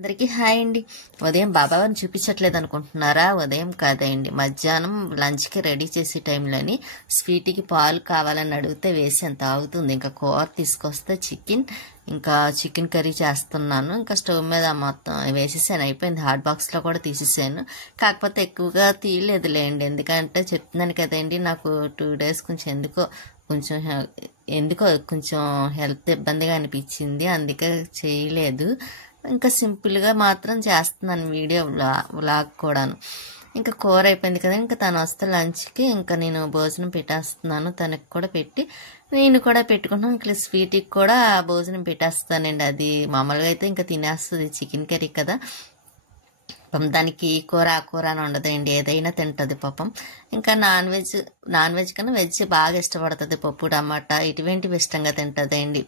అందరికీ హాయ్ అండి. ఉదయం బాబావారిని చూపించట్లేదు అనుకుంటున్నారా? ఉదయం కాదండి, మధ్యాహ్నం లంచ్కి రెడీ చేసే టైంలోని స్వీట్కి పాలు కావాలని అడిగితే వేసి ఎంత ఆగుతుంది. ఇంకా కూర తీసుకొస్తే చికెన్ కర్రీ చేస్తున్నాను. ఇంకా స్టవ్ మీద మొత్తం వేసేసాను, అయిపోయింది. హాట్ బాక్స్లో కూడా తీసేసాను. కాకపోతే ఎక్కువగా తీయలేదులేండి, ఎందుకంటే చెప్తున్నాను కదండి, నాకు 2 days కొంచెం హెల్త్ ఇబ్బందిగా అనిపించింది, అందుకే చేయలేదు. ఇంకా సింపుల్గా మాత్రం చేస్తున్నాను వీడియో వ్లాగ్ కూడాను. ఇంకా కూర అయిపోయింది కదా, ఇంకా తను వస్తే లంచ్కి ఇంకా నేను భోజనం పెట్టేస్తున్నాను. తనకి కూడా పెట్టి నేను కూడా పెట్టుకున్నాను. ఇంకా స్వీట్కి కూడా భోజనం పెట్టేస్తానండి. అది మామూలుగా అయితే ఇంకా తినేస్తుంది, చికెన్ కర్రీ కదా. దానికి ఈ కూర ఆ కూర అని ఉండదండి, ఏదైనా తింటుంది పాపం. ఇంకా నాన్ వెజ్ కన్నా వెజ్ బాగా ఇష్టపడుతుంది. పప్పు టమాటా ఇటువంటివి ఇష్టంగా తింటుందండి.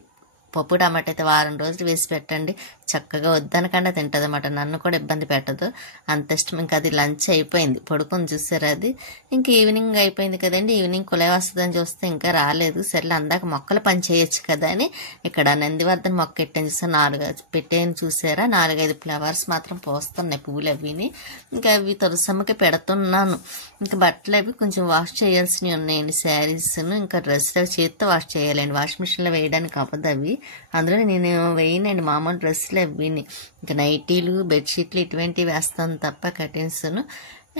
పప్పు టమాటా అయితే వారం రోజులు వేసి పెట్టండి, చక్కగా వద్దనకుండా తింటుంది అన్నమాట. నన్ను కూడా ఇబ్బంది పెట్టదు, అంత ఇష్టం. ఇంకా అది లంచ్ అయిపోయింది, పడుకొని చూసారు అది. ఇంకా ఈవినింగ్ అయిపోయింది కదండి, ఈవినింగ్ కులే వస్తుందని చూస్తే ఇంకా రాలేదు. సర్లే అందాక మొక్కలు పని చేయొచ్చు కదా అని ఇక్కడ నందివర్ధన్ మొక్క పెట్టాను చూసాను, 4 పెట్టాను చూసారా. 4-5 ఫ్లవర్స్ మాత్రం పోస్తున్నాయి, పువ్వులు అవిని. ఇంకా అవి తులసమ్మకి పెడుతున్నాను. ఇంకా బట్టలు అవి కొంచెం వాష్ చేయాల్సినవి ఉన్నాయండి, శారీస్ను. ఇంకా డ్రెస్సులు అవి చేతితో వాష్ చేయాలండి, వాషింగ్ మిషన్లో వేయడానికి అవ్వదు అవి. అందులో నేను వేయనండి మామూలు డ్రెస్సులు అవిని. ఇంకా నైటీలు బెడ్షీట్లు ఇటువంటివి వేస్తాను తప్ప కర్టెన్స్ను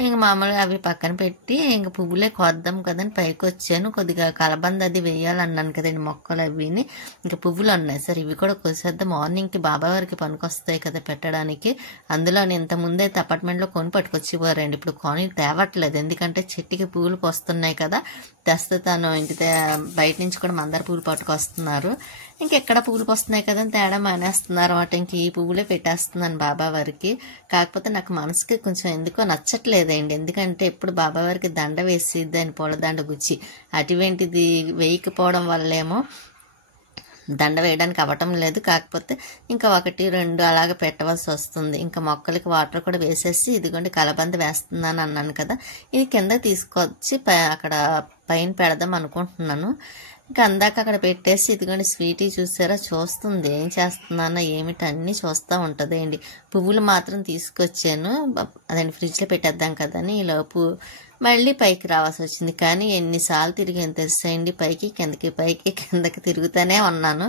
ఇంక మామూలుగా అవి పక్కన పెట్టి ఇంక పువ్వులే కోద్దాం కదని పైకి వచ్చాను. కొద్దిగా కలబంద అది వేయాలన్నాను కదండి మొక్కలు అవిని. ఇంకా పువ్వులు ఉన్నాయి సరే, ఇవి కూడా కోసేద్దాం, మార్నింగ్కి బాబావారికి పనికొస్తాయి కదా పెట్టడానికి. అందులో నేను ఇంతకుముందు అయితే అపార్ట్మెంట్లో కొని పట్టుకొచ్చిపోయారండి, ఇప్పుడు కొని తేవట్లేదు, ఎందుకంటే చెట్టుకి పువ్వులు పోస్తున్నాయి కదా. తెస్తే తను బయట నుంచి కూడా మందార పువ్వులు పట్టుకొస్తున్నారు. ఇంకెక్కడ పువ్వులు వస్తున్నాయి కదా తేడా మానేస్తున్నారు అన్నమాట. ఇంక ఈ పువ్వులే పెట్టేస్తున్నాను బాబావారికి. కాకపోతే నాకు మనసుకి కొంచెం ఎందుకో నచ్చట్లేదండి, ఎందుకంటే ఎప్పుడు బాబావారికి దండ వేసి దాని పూలదండ గుచ్చి అటువంటిది వేయకపోవడం వల్లేమో దండ వేయడానికి అవ్వటం లేదు. కాకపోతే ఇంకా 1-2 అలాగే పెట్టవలసి వస్తుంది. ఇంకా మొక్కలకి వాటర్ కూడా వేసేసి ఇదిగోండి కలబంద వేస్తున్నాను అన్నాను కదా, ఇది కింద తీసుకొచ్చి అక్కడ పైన పెడదాం అనుకుంటున్నాను. ఇంకా అందాక అక్కడ పెట్టేసి ఇదిగోండి స్వీటీ చూసారా, చూస్తుంది ఏం చేస్తున్నానో ఏమిటి అన్నీ చూస్తూ ఉంటుంది అండి. పువ్వులు మాత్రం తీసుకొచ్చాను, అదండి ఫ్రిడ్జ్లో పెట్టేద్దాం కదని ఈలోపు మళ్ళీ పైకి రావాల్సి వచ్చింది. కానీ ఎన్నిసార్లు తిరిగాను తెలుసండి, పైకి కిందకి తిరుగుతూనే ఉన్నాను.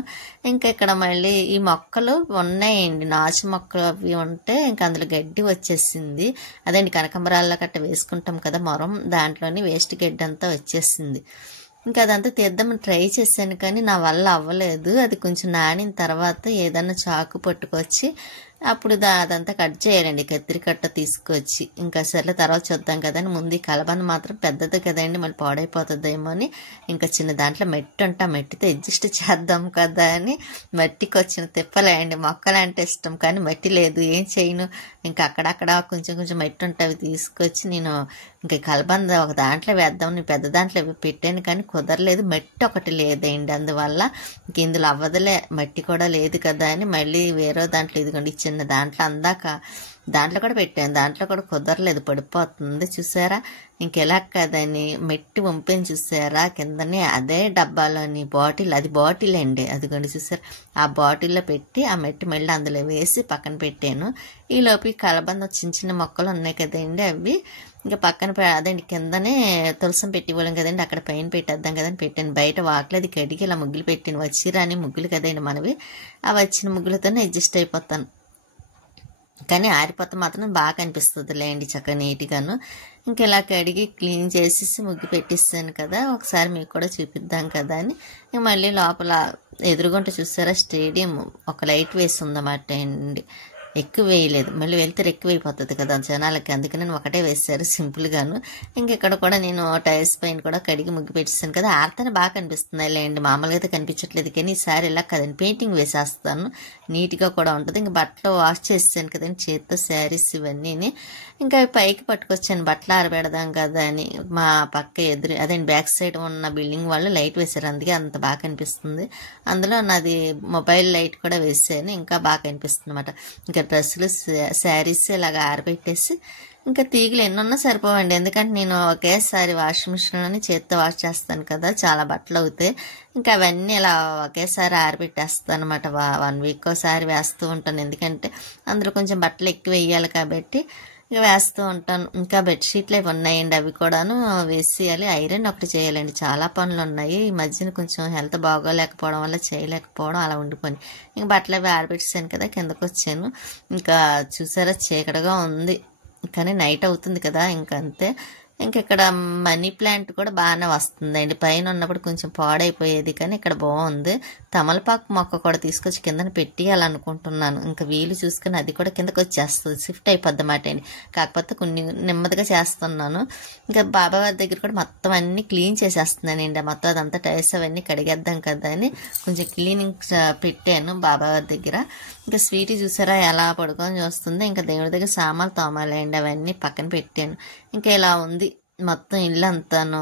ఇంకా ఇక్కడ మళ్ళీ ఈ మొక్కలు ఉన్నాయండి, నాచు మొక్కలు అవి ఉంటే ఇంకా అందులో గడ్డి వచ్చేసింది. అదండి కనకంబరాల్లో కట్ట వేసుకుంటాం కదా మొరం, దాంట్లోని వేస్ట్ గడ్డి అంతా వచ్చేసింది. ఇంకా అదంతా తీద్దామని ట్రై చేశాను కానీ నా వల్ల అవ్వలేదు. అది కొంచెం నానిన తర్వాత ఏదన్నా చాకు పట్టుకొచ్చి అప్పుడు అదంతా కట్ చేయాలండి, కత్తిరి కట్ట తీసుకొచ్చి. ఇంకా సర్లే తర్వాత చూద్దాం కదని ముందు కలబంద మాత్రం పెద్దది కదండి, మళ్ళీ పాడైపోతుందేమో అని ఇంకా చిన్న దాంట్లో మట్టితో అడ్జస్ట్ చేద్దాం కదా అని మట్టికి వచ్చిన తిప్పలేండి. మొక్కలు అంటే ఇష్టం కానీ మట్టి లేదు, ఏం చేయను. ఇంకా అక్కడక్కడ కొంచెం మట్టి ఉంటే అవి తీసుకొచ్చి నేను ఇంకా కలబంద ఒక దాంట్లో వేద్దామని పెద్ద దాంట్లో పెట్టాను కానీ కుదరలేదు, మట్టి ఒకటి లేదండి. అందువల్ల ఇంక ఇందులో అవ్వదులే, మట్టి కూడా లేదు కదా అని మళ్ళీ వేరే దాంట్లో ఇదిగోండి చిన్న దాంట్లో కూడా పెట్టాను, దాంట్లో కూడా కుదరలేదు, పడిపోతుంది చూసారా. ఇంకెలా కదని మట్టి వంపేని చూసారా కిందనే, అదే డబ్బాలోని అది బాటిల్ అండి, అదిగోండి చూసారా. ఆ బాటిల్లో పెట్టి ఆ మట్టి మళ్ళీ అందులో వేసి పక్కన పెట్టాను. ఈలోపు కలబంద చిన్న మొక్కలు ఉన్నాయి కదండి, అవి ఇంకా పక్కన అదండి కిందనే తులసం పెట్టివ్వలేం కదండి, అక్కడ పైన పెట్టేద్దాం కదని పెట్టాను. బయట వాకిలి అది కడిగి ఇలా ముగ్గులు పెట్టాను, వచ్చిరాని ముగ్గులు కదండి మనవి, ఆ వచ్చిన ముగ్గులతోనే అడ్జస్ట్ అయిపోతాను. కానీ ఆరిపోతే మాత్రం బాగా అనిపిస్తుంది లేండి, చక్కగా నీట్గాను. ఇంక ఇలా కడిగి క్లీన్ చేసేసి ముగ్గు పెట్టిస్తాను కదా, ఒకసారి మీకు కూడా చూపిద్దాం కదా అని మళ్ళీ లోపల ఎదురుగుంట చూసారా స్టేడియం ఒక లైట్ వేసి ఉందన్నమాట అండి, ఎక్కువ వేయలేదు, మళ్ళీ వెళ్తే ఎక్కువ అయిపోతుంది కదా జనాలకి, అందుకని నేను ఒకటే వేసారు సింపుల్గాను. ఇంకెక్కడ కూడా నేను టైల్స్ పైన కూడా కడిగి ముగ్గు పెట్టిస్తాను కదా, ఆర్తనే బాగా కనిపిస్తున్నాయి లేండి, మామూలుగా అయితే కనిపించట్లేదు. కానీ ఈసారి ఇలా కదండి పెయింటింగ్ వేసేస్తాను, నీట్గా కూడా ఉంటుంది. ఇంక బట్టలు వాష్ చేసాను కదండి చేత్తో, శారీస్ ఇవన్నీ. ఇంకా అవి పైకి పట్టుకొచ్చాను బట్టలు ఆరబెడదాం కదా అని. మా పక్క అదేంటి బ్యాక్ సైడ్ ఉన్న బిల్డింగ్ వాళ్ళు లైట్ వేశారు, అందుకే అంత బాగా కనిపిస్తుంది. అందులో నాది మొబైల్ లైట్ కూడా వేసాను, ఇంకా బాగా కనిపిస్తుంది అనమాట. ఇంకా డ్రెస్సులు శారీస్ ఇలాగ ఆరబెట్టేసి ఇంకా తీగలు ఎన్నున్నా సరిపోవండి. ఎందుకంటే నేను ఒకేసారి వాషింగ్ మిషన్లోని చేత్తో వాష్ చేస్తాను కదా, చాలా బట్టలు అవుతాయి. ఇంకా అవన్నీ ఇలా ఒకేసారి ఆరబెట్టేస్తాను అనమాట. 1 వీక్ ఒకసారి వేస్తూ ఉంటాను. ఎందుకంటే అందులో కొంచెం బట్టలు ఎక్కువ వేయాలి కాబట్టి ఇక వేస్తూ ఉంటాను. ఇంకా బెడ్షీట్లు ఇవి ఉన్నాయండి, అవి కూడాను వేసేయాలి. ఐరన్ ఒకటి చేయాలండి. చాలా పనులు ఉన్నాయి. ఈ మధ్యన కొంచెం హెల్త్ బాగోలేకపోవడం వల్ల చేయలేకపోవడం అలా ఉండిపోయి ఇంక బట్టలు అవి ఆరబెట్టేసాను కదా, కిందకు వచ్చాను. ఇంకా చూసారా చీకటిగా ఉంది, కానీ నైట్ అవుతుంది కదా, ఇంకంతే. ఇంక ఇక్కడ మనీ ప్లాంట్ కూడా బాగానే వస్తుందండి. పైన ఉన్నప్పుడు కొంచెం పాడైపోయేది, కానీ ఇక్కడ బాగుంది. తమలపాకు మొక్క కూడా తీసుకొచ్చి కిందన పెట్టియాలనుకుంటున్నాను. ఇంకా వీలు చూసుకుని అది కూడా కిందకి వచ్చేస్తుంది, షిఫ్ట్ అయిపోద్ది మాట అండి. కాకపోతే కొన్ని నెమ్మదిగా చేస్తున్నాను. ఇంకా బాబావారి దగ్గర కూడా మొత్తం అన్ని క్లీన్ చేసేస్తున్నానండి. మొత్తం అదంతా టైర్స్ అవన్నీ కడిగేద్దాం కదా అని కొంచెం క్లీనింగ్ పెట్టాను బాబావారి దగ్గర. ఇంకా స్వీటీ చూసారా ఎలా పడుకొని చూస్తుంది. ఇంకా దేవుడి దగ్గర సామాన్లు తోమాలండి, అవన్నీ పక్కన పెట్టాను. ఇంకా ఇలా ఉంది మొత్తం ఇల్లు అంతాను.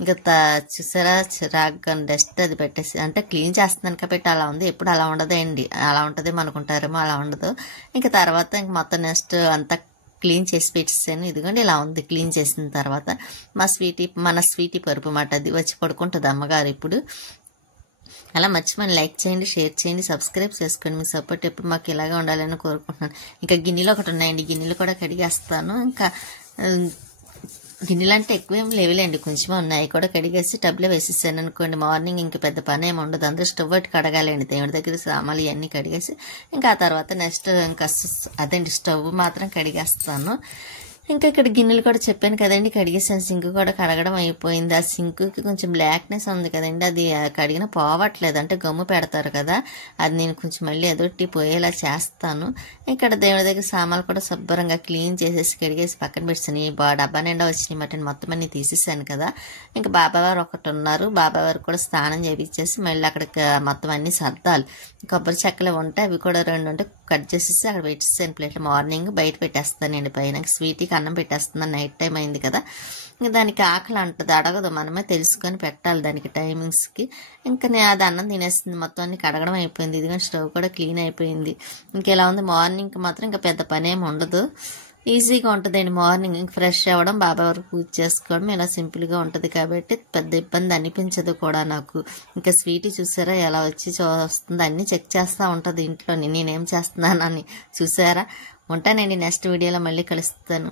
ఇంకా చూసారా చిరాగ్గా డస్ట్ అది పెట్టేసి అంటే క్లీన్ చేస్తున్నాను కాబట్టి అలా ఉంది. ఎప్పుడు అలా ఉండదండి, అలా ఉంటుంది అనుకుంటారేమో, అలా ఉండదు. ఇంకా తర్వాత ఇంక మొత్తం నెక్స్ట్ అంతా క్లీన్ చేసి పెట్టేసాను. ఇదిగోండి ఇలా ఉంది క్లీన్ చేసిన తర్వాత. మన స్వీటీ పరుపు మాట, అది వచ్చి పడుకుంటుంది అమ్మగారు ఇప్పుడు. అలా మర్చిపోయి లైక్ చేయండి, షేర్ చేయండి, సబ్స్క్రైబ్ చేసుకోండి. మీ సపోర్ట్ ఎప్పుడు మాకు ఇలాగే ఉండాలని కోరుకుంటున్నాను. ఇంకా గిన్నెలు ఒకటి ఉన్నాయండి, గిన్నెలు కూడా కడిగేస్తాను. ఇంకా గిన్నెలు అంటే ఎక్కువేం లేవులేండి, కొంచెమే ఉన్నాయి, కూడా కడిగేసి టబ్లో వేసేసాను అనుకోండి. మార్నింగ్ ఇంక పెద్ద పని ఏమి ఉండదు. అందరూ స్టవ్ ఒకటి కడగాలండి, దేవుడి దగ్గర సామాన్లు ఇవన్నీ కడిగేసి ఇంకా ఆ తర్వాత నెక్స్ట్ ఇంకా అదండి స్టవ్ మాత్రం కడిగేస్తాను. ఇంకా ఇక్కడ గిన్నెలు కూడా చెప్పాను కదండి కడిగేసాను. సింక్ కూడా కడగడం అయిపోయింది. ఆ సింక్కి కొంచెం బ్లాక్నెస్ ఉంది కదండి, అది కడిగిన పోవట్లేదు, అంటే గమ్ము పెడతారు కదా, అది నేను కొంచెం మళ్ళీ ఎదొట్టి పోయేలా చేస్తాను. ఇక్కడ దేవుడి దగ్గర సామాన్లు కూడా శుభ్రంగా క్లీన్ చేసేసి కడిగేసి పక్కన పెట్టాను. ఈ డబ్బా నిండా వచ్చినాయి మటన్ మొత్తం అన్ని తీసేసాను కదా. ఇంకా బాబావారు ఒకటి ఉన్నారు, బాబావారు కూడా స్నానం చేయించేసి మళ్ళీ అక్కడికి మొత్తం అన్ని సర్దాలి. కొబ్బరి చెక్కలు ఉంటాయి, అవి కూడా 2 ఉంటే కట్ చేసేసి అక్కడ పెట్టేసాను ప్లేట్లు. మార్నింగ్ బయట పెట్టేస్తానండి, పైన స్వీట్కి అన్నం పెట్టేస్తున్నాను, నైట్ టైం అయింది కదా. ఇంకా దానికి ఆకలి అంటది, అడగదు, మనమే తెలుసుకొని పెట్టాలి దానికి టైమింగ్స్కి. ఇంకా నేను అది అన్నం తినేస్తుంది, మొత్తం అన్ని కడగడం అయిపోయింది. ఇదిగా స్టవ్ కూడా క్లీన్ అయిపోయింది. ఇంకెలా ఉంది మార్నింగ్కి మాత్రం ఇంకా పెద్ద పని ఏమి ఉండదు, ఈజీగా ఉంటుందండి. మార్నింగ్ ఇంక ఫ్రెష్ అవ్వడం, బాబా వరకు పూజ చేసుకోవడం ఇలా సింపుల్గా ఉంటుంది కాబట్టి పెద్ద ఇబ్బంది అనిపించదు కూడా నాకు. ఇంకా స్వీట్ చూసారా ఎలా వచ్చి చూస్తుంది, అన్నీ చెక్ చేస్తూ ఉంటుంది ఇంట్లో నేనేం చేస్తున్నానని. చూసారా. ఉంటానండి, నెక్స్ట్ వీడియోలో మళ్ళీ కలుస్తాను.